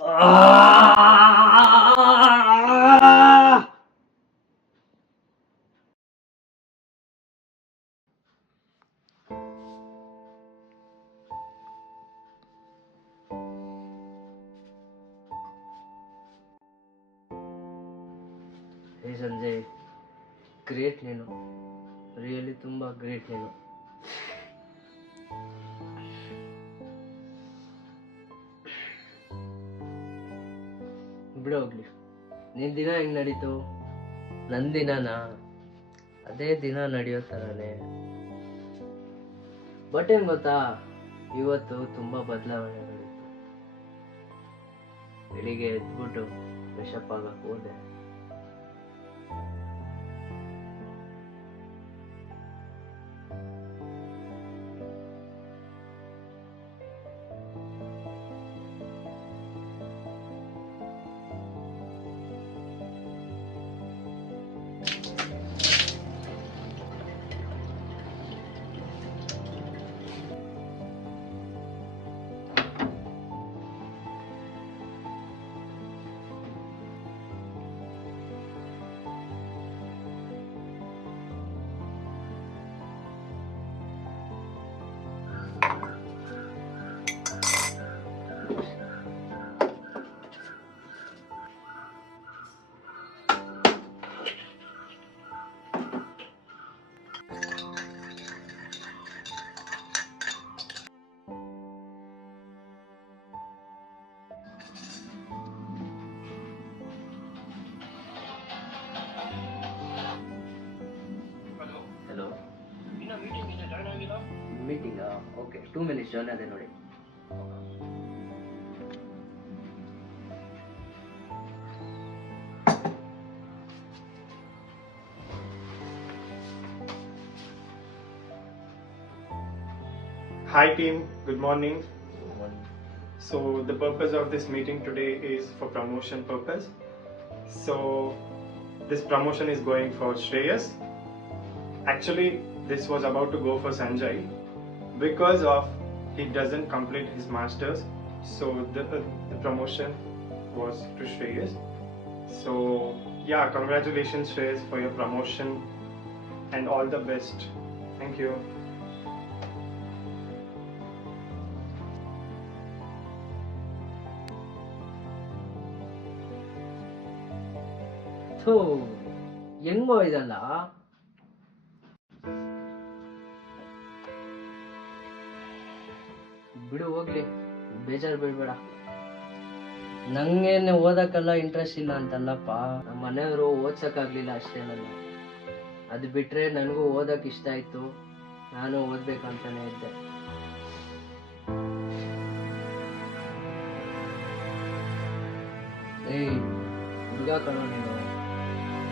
ಹೇ Sanjay, great ನೀನು, really ತುಂಬ great ನೀನು. ಬಿಡು ಹೋಗ್ಲಿ, ನಿನ್ನ ದಿನ ಹೆಂಗೆ ನಡೀತು? ನನ್ನ ದಿನನಾ ಅದೇ ದಿನ ನಡೆಯೋ ಥರನೇ. ಬಟ್ ಏನು ಗೊತ್ತಾ, ಇವತ್ತು ತುಂಬ ಬದಲಾವಣೆಗಳಿತ್ತು. ಬೆಳಿಗ್ಗೆ ಎದ್ಬಿಟ್ಟು ಫ್ರೆಶಪ್ ಆಗಕ್ಕೆ ಹೋದೆ. ಹಲೋ, ಮೀಟಿಂಗಾ? ಓಕೆ, 2 minutes ಜಾಯ್ನ್ ಅದೇ ನೋಡಿ. Hi team, good morning. So the purpose of this meeting today is for promotion purpose. So this promotion is going for Shreyas. Actually this was about to go for Sanjay because of he doesn't complete his masters. So the promotion was to Shreyas. So yeah, congratulations Shreyas for your promotion and all the best. Thank you. ಥೂ, ಹೆಂಗೋ ಇದಲ್ಲ. ಬಿಡು ಹೋಗ್ಲಿ, ಬೇಜಾರು ಬೀಳ್ಬೇಡ. ನಂಗೇನೆ ಓದಕ್ಕೆಲ್ಲ interest ಇಲ್ಲ ಅಂತಲ್ಲಪ್ಪ, ನಮ್ಮ ಮನೆಯವರು ಓದ್ಸಕ್ಕಾಗ್ಲಿಲ್ಲ ಅಷ್ಟೇ. ನನ್ನ ಅದು ಬಿಟ್ರೆ ನನಗೂ ಓದಕ್ ಇಷ್ಟ ಆಯ್ತು, ನಾನು ಓದ್ಬೇಕಂತಾನೆ ಇದ್ದೆ. ಏಯ್ ಹುಡುಗ ಕಣೋ ನೀನು,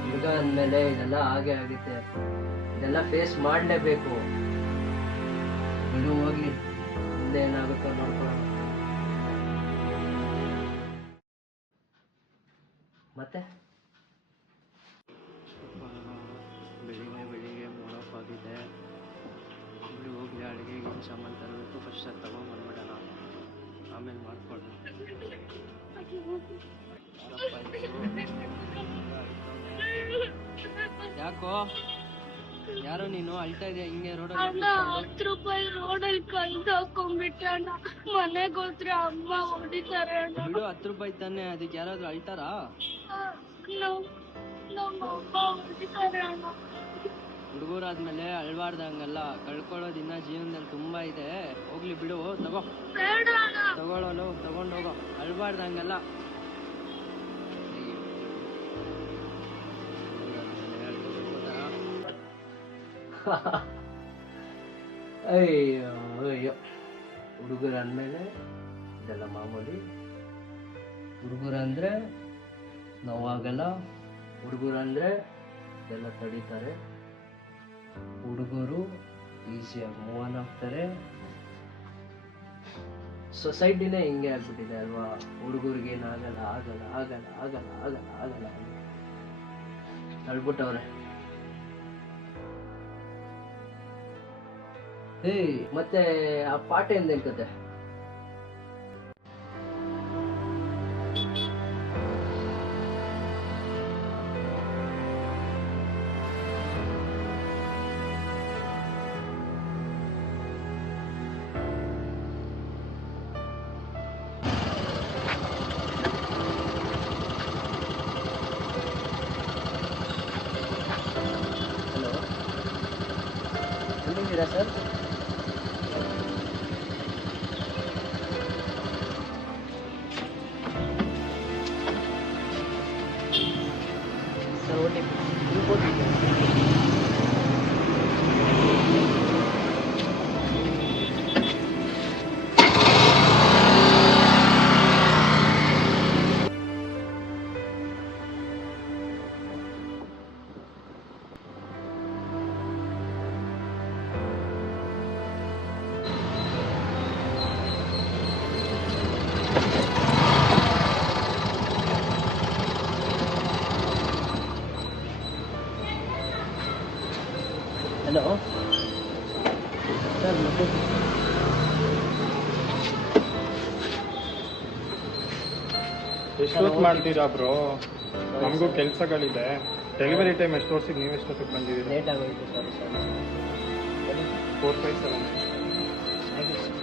ಹುಡುಗ ಅಂದಮೇಲೆ ಇದೆಲ್ಲ ಹಾಗೆ ಆಗುತ್ತೆ, ಇದೆಲ್ಲ ಫೇಸ್ ಮಾಡಲೇಬೇಕು. ಬಿಡು ಹೋಗ್ಲಿ, ಮುಂದೆ ಏನಾಗುತ್ತೋ ನೋಡ್ಕೊಳ್ಳೋಣ. ಮತ್ತೆ ಬೆಳಿಗ್ಗೆ ಮೋಡಫ್ ಆಗಿದೆ. ಬಿಡು ಹೋಗ್ಲಿ, ಅಡುಗೆಗೆ ಏನು ಸಾಮಾನು ತರಬೇಕು, ಫಸ್ಟ್ ಅದು ತಗೊಂಡ್ಬಂದ್ಬಿಡೋಣ, ಆಮೇಲೆ ಮಾಡ್ಕೊಳ್ಳೋಣ. ಯಾಕೋ, ಯಾರೋ ನೀನು ಅಳ್ತಾ ಇದೆಯಾ ಹಿಂಗೆ ರೋಡಲ್ಲಿ? 10 ರೂಪಾಯಿ ರೋಡಲ್ಲಿ ಕಳ್ದು ಹಾಕೊಂಡ್ಬಿಟ್ಟಣ್ಣ, ಮನೆಗೆ ಹೋದ್ರೆ ಅಮ್ಮ ಹೊಡಿತಾರೆ. ಬಿಡು, 10 ರೂಪಾಯಿ ತಾನೆ, ಅದಕ್ಕೆ ಯಾರಾದ್ರೂ ಅಳ್ತಾರಾ? ನಮ್ಮ ಅಮ್ಮ ಹೊಡಿತಾರೆ ಅಣ್ಣ. ಹುಡುಗರಾದ್ಮೇಲೆ ಅಳ್ಬಾರ್ದಂಗಲ್ಲ, ಕಳ್ಕೊಳ್ಳೋದು ಇನ್ನ ಜೀವನದಲ್ಲಿ ತುಂಬಾ ಇದೆ. ಹೋಗ್ಲಿ ಬಿಡು, ತಗೋ. ಬೇಡ ಅಣ್ಣ. ತಗೊಳ್ಳೋಲ್ಲ, ತಗೊಂಡೋಗೋ, ಅಳ್ಬಾರ್ದಂಗಲ್ಲ. ಅಯ್ಯೋ ಅಯ್ಯೋ, ಹುಡುಗರು ಅಂದಮೇಲೆ ಇದೆಲ್ಲ ಮಾಮೂಲಿ. ಹುಡುಗರಂದ್ರೆ ನೋವಾಗಲ್ಲ, ಹುಡುಗರಂದ್ರೆ ಇದೆಲ್ಲ ತಡೀತಾರೆ, ಹುಡುಗರು ಈಸಿಯಾಗಿ ಮೂವ್ ಆನ್ ಆಗ್ತಾರೆ. ಸೊಸೈಟಿನೇ ಹಿಂಗೆ ಆಗ್ಬಿಟ್ಟಿದೆ ಅಲ್ವಾ, ಹುಡುಗರಿಗೇನಾಗಲ್ಲ, ಆಗಲ್ಲ ಆಗಲ್ಲ ಆಗಲ್ಲ ಆಗಲ್ಲ ಆಗಲ್ಲ ಅಳ್ಬಿಟ್ಟವ್ರೆ. ಏಯ್, ಮತ್ತೆ ಆ ಪಾಠ ಏನ್ ಕತೆ? ಮಾಡ್ತೀರಾ sir? Sir OTP hello sir, ಎಷ್ಟೊತ್ತು ಮಾಡ್ತೀರಾ ಬ್ರೋ? ನಮಗೂ ಕೆಲಸಗಳಿದೆ. ಡೆಲಿವರಿ ಟೈಮ್ ಎಷ್ಟೊತ್ತಿಗೆ, ನೀವು ಎಷ್ಟೊತ್ತಿಗೆ ಬಂದಿದ್ದೀರಾ? ಲೇಟ್ ಆಗೋಯ್ತು, sorry sir. 457. Thank you sir.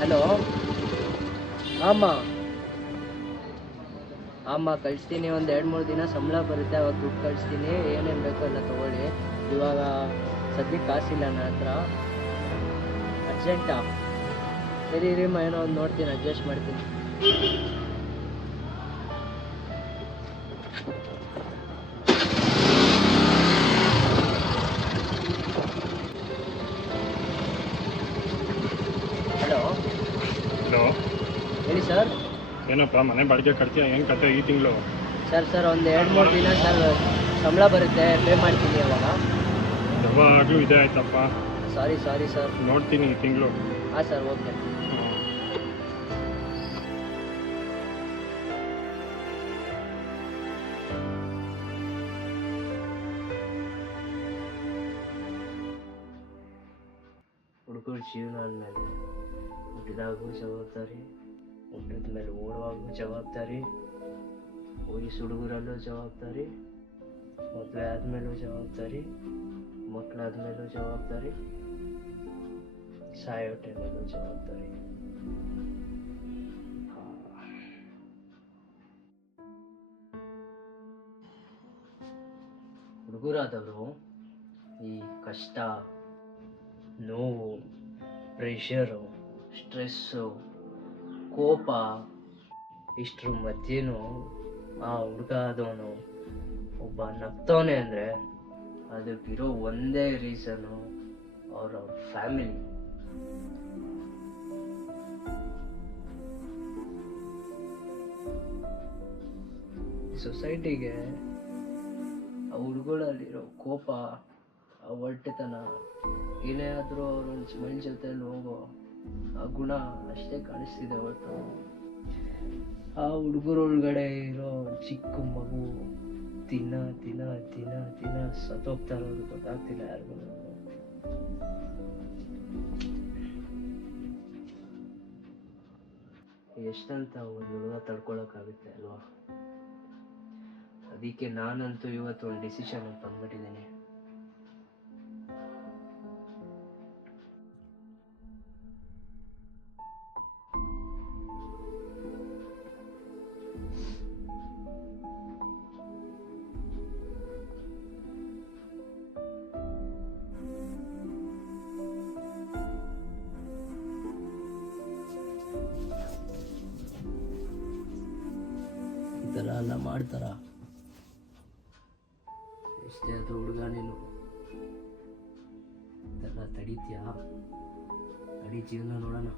Hello, ಅಮ್ಮ ಕಳಿಸ್ತೀನಿ. ಒಂದು 2-3 ದಿನ ಸಂಬಳ ಬರುತ್ತೆ, ಅವಾಗ ದುಡ್ಡು ಕಳಿಸ್ತೀನಿ. ಏನೇನು ಬೇಕೋ ಎಲ್ಲ ತೊಗೊಳ್ಳಿ. ಇವಾಗ ಸದ್ಯಕ್ಕೆ ಕಾಸಿಲ್ಲ ನನ್ನ ಹತ್ರ. ಅರ್ಜೆಂಟಾ? ಸರಿ ರೀಮ್ಮ, ಏನೋ ಒಂದು ನೋಡ್ತೀನಿ, ಅಡ್ಜಸ್ಟ್ ಮಾಡ್ತೀನಿ. ಹಲೋ ಹಲೋ, ಹೇಳಿ ಸರ್. ಏನಪ್ಪ ಮನೆ ಬಾಡಿಗೆ ಕಟ್ತೀಯಾ? ಏನು ಕತೆ ಈ ತಿಂಗಳು? ಸರ್ ಒಂದು 2-3 ದಿನ ಸರ್ ಸಂಬಳ ಬರುತ್ತೆ, ಪೇ ಮಾಡ್ತೀನಿ ಅವಾಗ. ಯಾವಾಗಲೂ ಇದೇ ಆಯ್ತಪ್ಪ. Sorry sir. ನೋಡ್ತೀನಿ ಈ ತಿಂಗಳು. ಹಾಂ ಸರ್, ಓಕೆ. ಹುಡುಗರ ಜೀವನ ಅಂದಮೇಲೆ ಹುಟ್ಟಿದಾಗೂ ಜವಾಬ್ದಾರಿ, ಹುಟ್ಟಿದ ಮೇಲೆ ಓಡುವಾಗೂ ಜವಾಬ್ದಾರಿ, ವಯಸ್ಸು ಹುಡುಗರಲ್ಲೂ ಜವಾಬ್ದಾರಿ, ಮದುವೆ ಆದಮೇಲೂ ಜವಾಬ್ದಾರಿ, ಮಕ್ಕಳಾದ್ಮೇಲೂ ಜವಾಬ್ದಾರಿ, ಸಾಯೋ ಟೈಮಲ್ಲೂ ಜವಾಬ್ದಾರಿ. ಹುಡುಗರಾದವರು ಈ ಕಷ್ಟ, ನೋವು, ಪ್ರೆಷರು, ಸ್ಟ್ರೆಸ್ಸು, ಕೋಪ ಇಷ್ಟ್ರ ಮಧ್ಯೆನೂ ಆ ಹುಡುಗ ಆದವನು ಒಬ್ಬ ನಗ್ತವನೆ ಅಂದರೆ ಅದಕ್ಕಿರೋ ಒಂದೇ ರೀಸನು ಅವ್ರ ಫ್ಯಾಮಿಲಿ. ಸೊಸೈಟಿಗೆ ಆ ಹುಡುಗರಲ್ಲಿರೋ ಕೋಪ, ಆ ಒಳ್ಳೆತನ, ಏನೇ ಆದರೂ ಅವ್ರೊಂದು ಮೈಂಡ್ ಜೊತೆಯಲ್ಲಿ ಹೋಗೋ ಆ ಗುಣ ಅಷ್ಟೇ ಕಾಣಿಸ್ತಿದೆ ಹೊರತು ಆ ಹುಡುಗರೊಳಗಡೆ ಇರೋ ಚಿಕ್ಕ ಮಗು ದಿನ ದಿನ ದಿನ ದಿನ ಸತ್ತೋಗ್ತಾ ಇರೋದು ಗೊತ್ತಾಗ್ತಿಲ್ಲ ಯಾರಿಗೂ. ಎಷ್ಟಂತ ಒಂದು ಹುಡುಗ ತಡ್ಕೊಳಕ್ಕಾಗುತ್ತೆ ಅಲ್ವಾ? ಅದಕ್ಕೆ ನಾನಂತೂ ಇವತ್ತು ಒಂದು ಡಿಸಿಷನ್ ತಂದ್ಬಿಟ್ಟಿದ್ದೀನಿ. ಈ ಥರ ಎಲ್ಲ ಮಾಡ್ತಾರ? ಎಷ್ಟೇ ಆದರೂ ಹುಡುಗ ನೀನು ಇದೆಲ್ಲ ತಡೀತೀಯಾ? ತಡಿ, ಜೀವನ ನೋಡೋಣ.